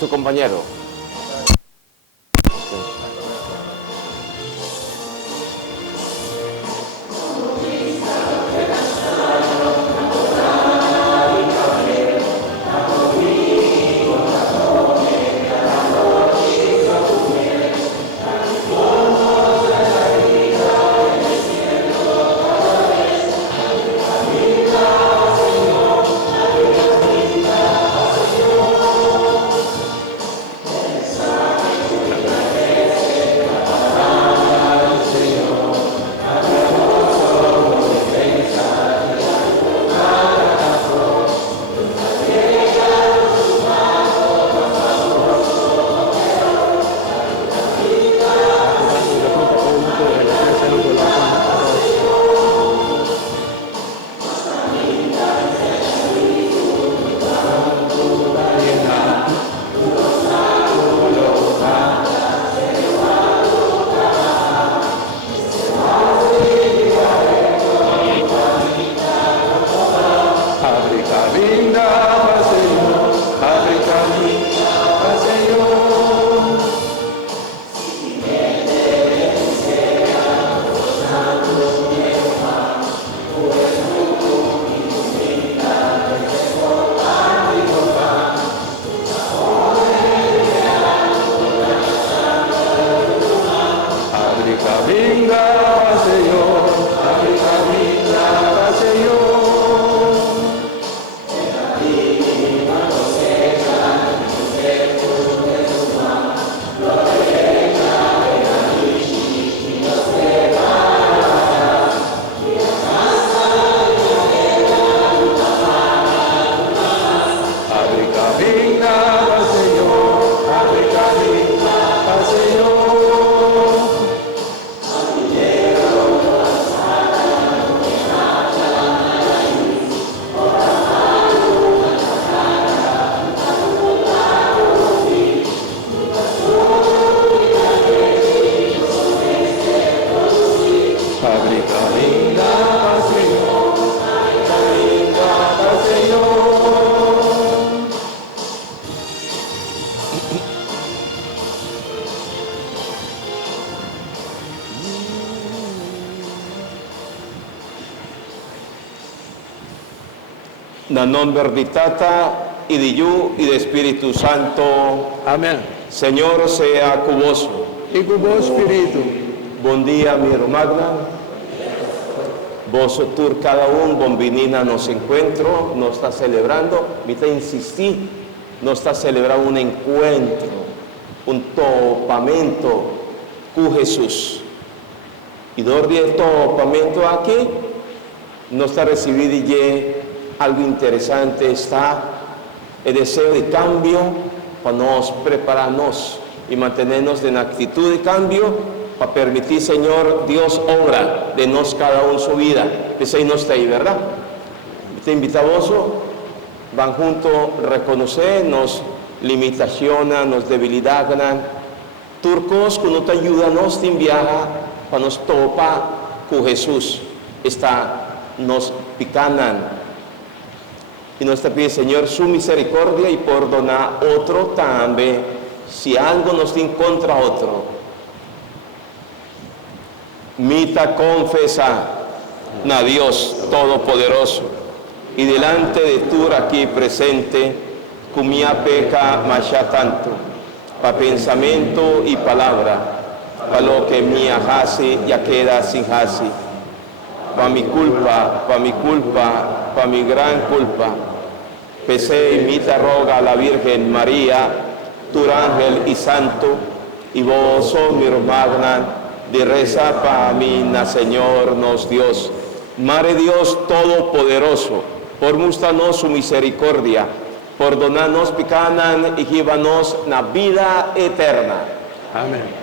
Su compañero. Nel nome di Tata y de Yu y de Espíritu Santo. Amén. Señor sea con vos. Y con vos, Espíritu. Buen día, mi hermana. Vos, tú, cada uno, bonvinina nos encuentro, nos está celebrando. Ahorita insistí, nos está celebrando un encuentro, un topamento con Jesús. Y donde el topamento aquí, nos está recibiendo ya algo interesante, está el deseo de cambio para nos prepararnos y mantenernos en actitud de cambio para permitir, Señor, Dios obra de nos cada uno su vida. Ese no está ahí, ¿verdad? Te invitamos, van juntos a reconocernos limitaciones, nos debilidades. Turcos que no te ayudan, nos te enviaja para nos topa con Jesús. Nos picanan. Y nos te pide, Señor, su misericordia y perdonar otro también, si algo nos tiene contra otro. Mita confesa a Dios Todopoderoso y delante de tú aquí presente, comía peca macha tanto, para pensamiento y palabra, para lo que mi hasi ya queda sin hasi, para mi culpa, para mi gran culpa. Pese y mita roga a la Virgen María, tu ángel y santo, y vos, oh mi hermana, de reza para mí, Señor, nos Dios. Madre Dios Todopoderoso, por mostrarnos su misericordia, por donarnos picanan y llevarnos la vida eterna. Amén.